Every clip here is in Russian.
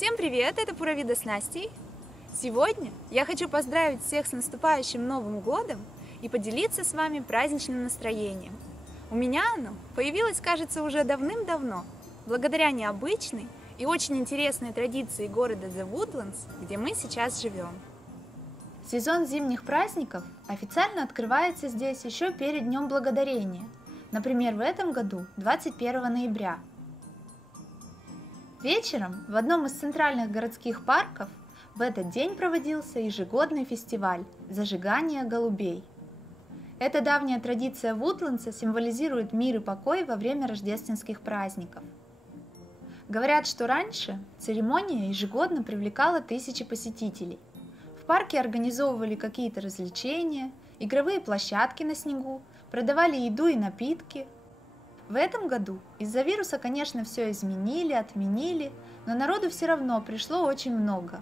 Всем привет, это Пура Вида с Настей. Сегодня я хочу поздравить всех с наступающим Новым годом и поделиться с вами праздничным настроением. У меня оно появилось, кажется, уже давным-давно, благодаря необычной и очень интересной традиции города The Woodlands, где мы сейчас живем. Сезон зимних праздников официально открывается здесь еще перед Днем Благодарения, например, в этом году 21 ноября. Вечером в одном из центральных городских парков в этот день проводился ежегодный фестиваль «Зажигание голубей». Эта давняя традиция Вудлендса символизирует мир и покой во время рождественских праздников. Говорят, что раньше церемония ежегодно привлекала тысячи посетителей. В парке организовывали какие-то развлечения, игровые площадки на снегу, продавали еду и напитки. В этом году из-за вируса, конечно, все изменили, отменили, но народу все равно пришло очень много.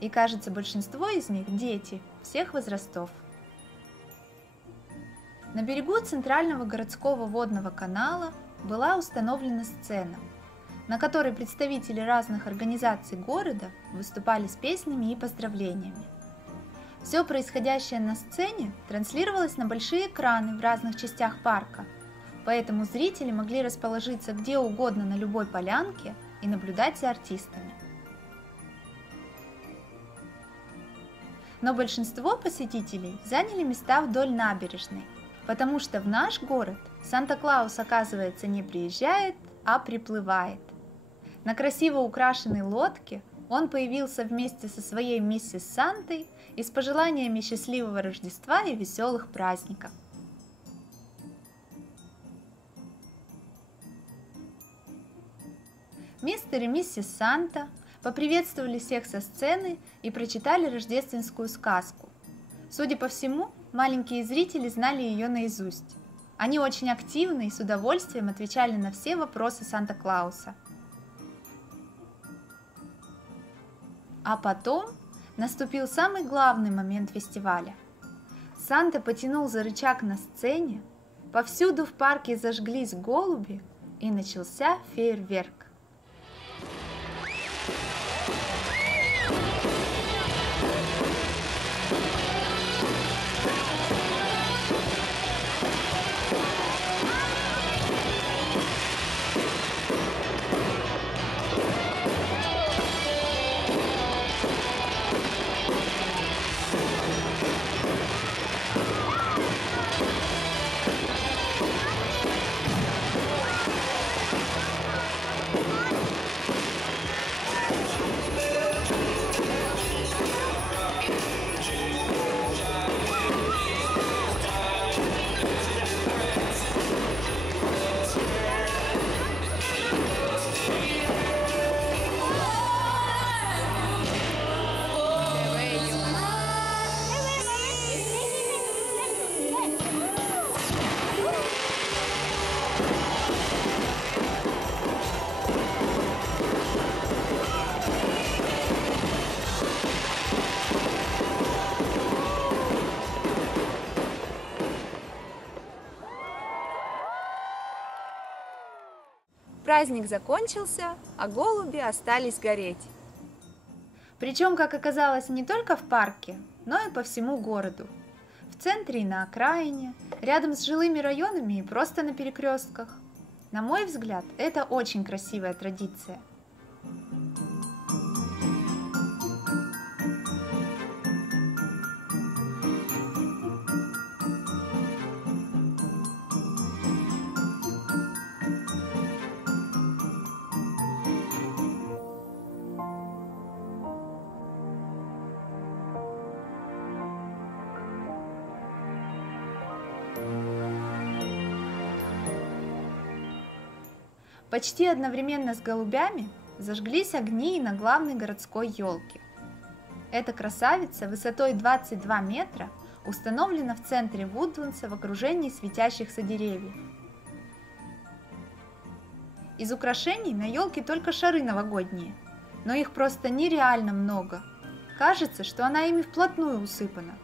И кажется, большинство из них – дети всех возрастов. На берегу центрального городского водного канала была установлена сцена, на которой представители разных организаций города выступали с песнями и поздравлениями. Все происходящее на сцене транслировалось на большие экраны в разных частях парка, поэтому зрители могли расположиться где угодно на любой полянке и наблюдать за артистами. Но большинство посетителей заняли места вдоль набережной, потому что в наш город Санта-Клаус, оказывается, не приезжает, а приплывает. На красиво украшенной лодке он появился вместе со своей миссис Сантой и с пожеланиями счастливого Рождества и веселых праздников. Мистер и миссис Санта поприветствовали всех со сцены и прочитали рождественскую сказку. Судя по всему, маленькие зрители знали ее наизусть. Они очень активно и с удовольствием отвечали на все вопросы Санта-Клауса. А потом наступил самый главный момент фестиваля. Санта потянул за рычаг на сцене, повсюду в парке зажглись голуби, и начался фейерверк. Праздник закончился, а голуби остались гореть. Причем, как оказалось, не только в парке, но и по всему городу. В центре и на окраине, рядом с жилыми районами и просто на перекрестках. На мой взгляд, это очень красивая традиция. Почти одновременно с голубями зажглись огни и на главной городской елке. Эта красавица высотой 22 метра установлена в центре Вудлендса в окружении светящихся деревьев. Из украшений на елке только шары новогодние, но их просто нереально много. Кажется, что она ими вплотную усыпана.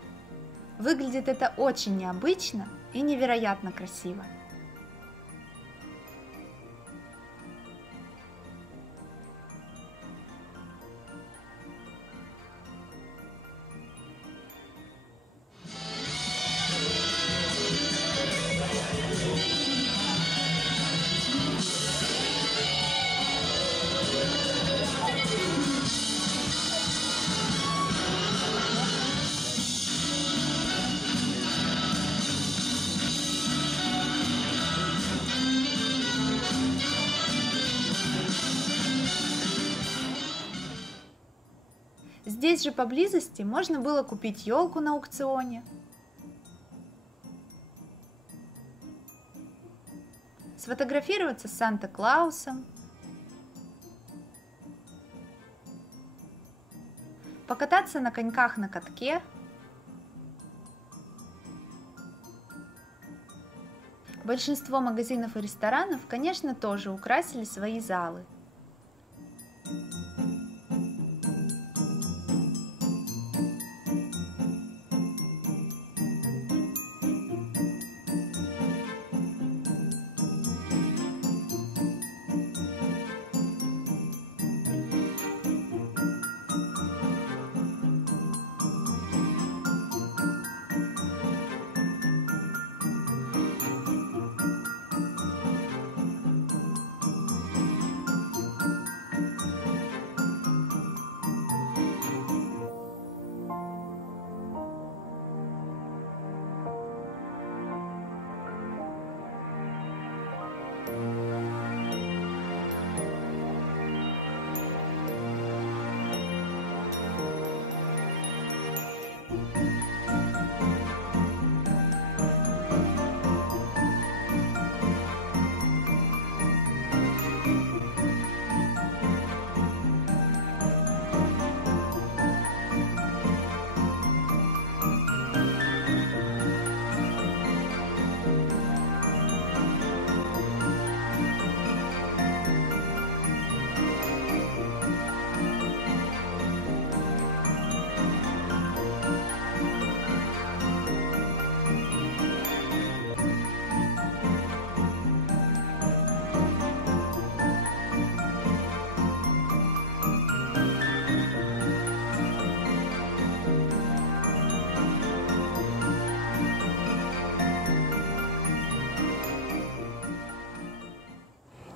Выглядит это очень необычно и невероятно красиво. Здесь же поблизости можно было купить елку на аукционе, сфотографироваться с Санта-Клаусом, покататься на коньках на катке, большинство магазинов и ресторанов, конечно, тоже украсили свои залы.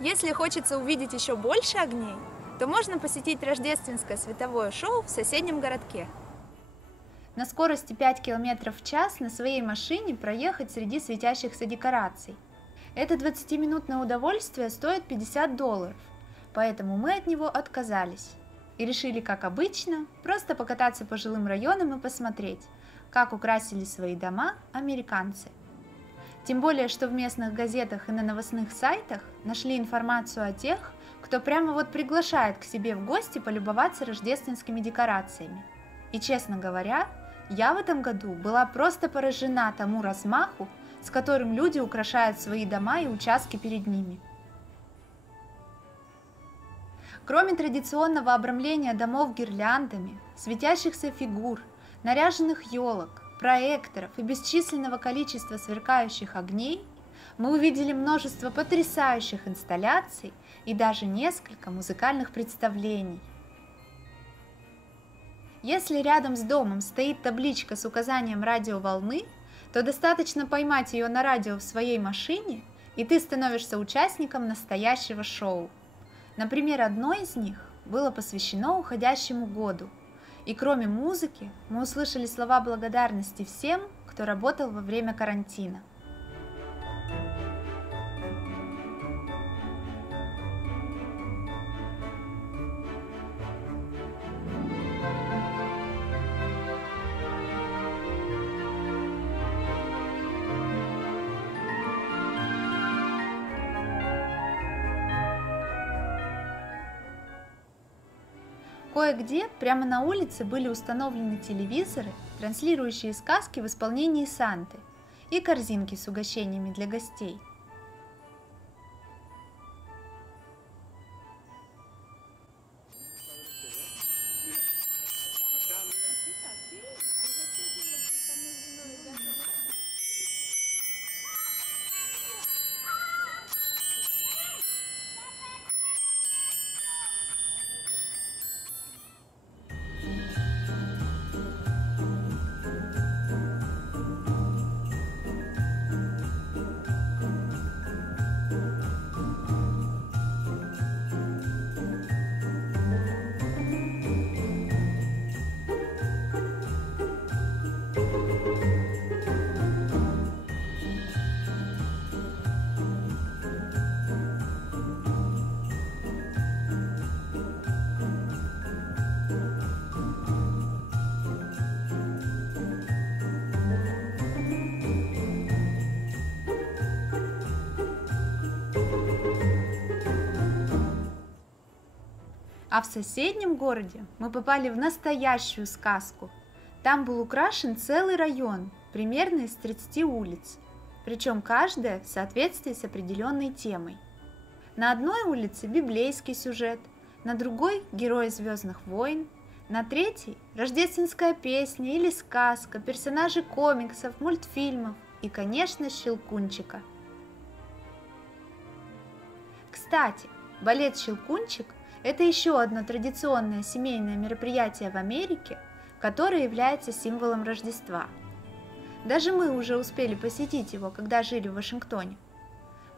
Если хочется увидеть еще больше огней, то можно посетить рождественское световое шоу в соседнем городке. На скорости 5 км в час на своей машине проехать среди светящихся декораций. Это 20-минутное удовольствие стоит $50, поэтому мы от него отказались. И решили, как обычно, просто покататься по жилым районам и посмотреть, как украсили свои дома американцы. Тем более, что в местных газетах и на новостных сайтах нашли информацию о тех, кто прямо вот приглашает к себе в гости полюбоваться рождественскими декорациями. И, честно говоря, я в этом году была просто поражена тому размаху, с которым люди украшают свои дома и участки перед ними. Кроме традиционного обрамления домов гирляндами, светящихся фигур, наряженных елок, проекторов и бесчисленного количества сверкающих огней, мы увидели множество потрясающих инсталляций и даже несколько музыкальных представлений. Если рядом с домом стоит табличка с указанием радиоволны, то достаточно поймать ее на радио в своей машине, и ты становишься участником настоящего шоу. Например, одно из них было посвящено уходящему году, и кроме музыки мы услышали слова благодарности всем, кто работал во время карантина. Кое-где прямо на улице были установлены телевизоры, транслирующие сказки в исполнении Санты, и корзинки с угощениями для гостей. А в соседнем городе мы попали в настоящую сказку. Там был украшен целый район, примерно из 30 улиц, причем каждая в соответствии с определенной темой. На одной улице библейский сюжет, на другой – герои «Звездных войн», на третьей – рождественская песня или сказка, персонажи комиксов, мультфильмов и, конечно, Щелкунчика. Кстати, балет «Щелкунчик» – это еще одно традиционное семейное мероприятие в Америке, которое является символом Рождества. Даже мы уже успели посетить его, когда жили в Вашингтоне.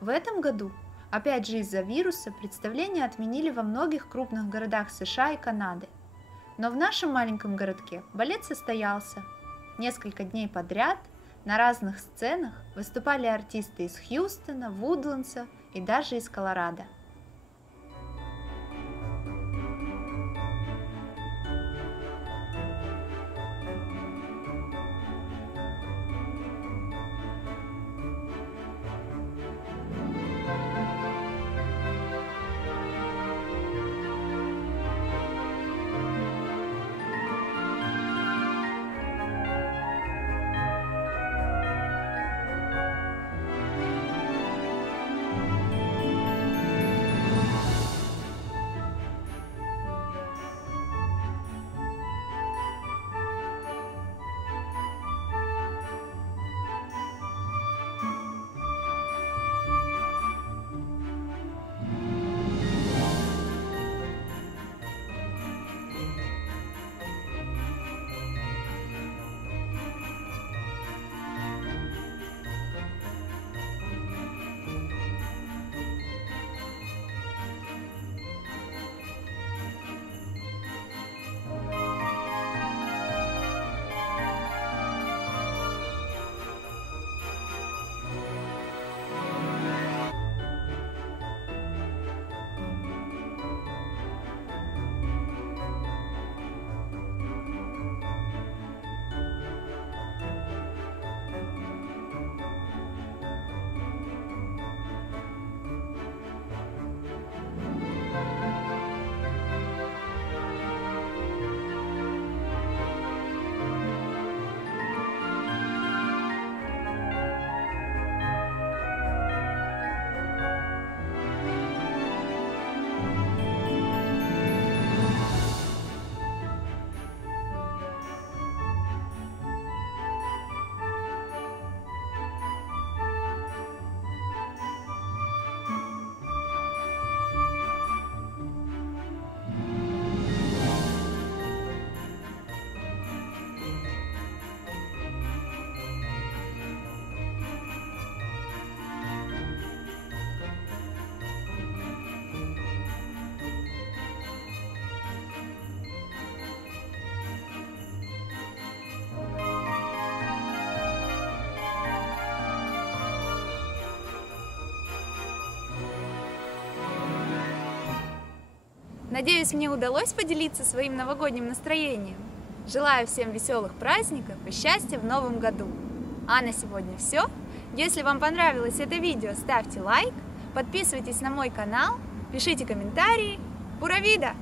В этом году, опять же из-за вируса, представления отменили во многих крупных городах США и Канады. Но в нашем маленьком городке балет состоялся. Несколько дней подряд на разных сценах выступали артисты из Хьюстона, Вудлендса и даже из Колорадо. Надеюсь, мне удалось поделиться своим новогодним настроением. Желаю всем веселых праздников и счастья в новом году. А на сегодня все. Если вам понравилось это видео, ставьте лайк, подписывайтесь на мой канал, пишите комментарии. Пура вида!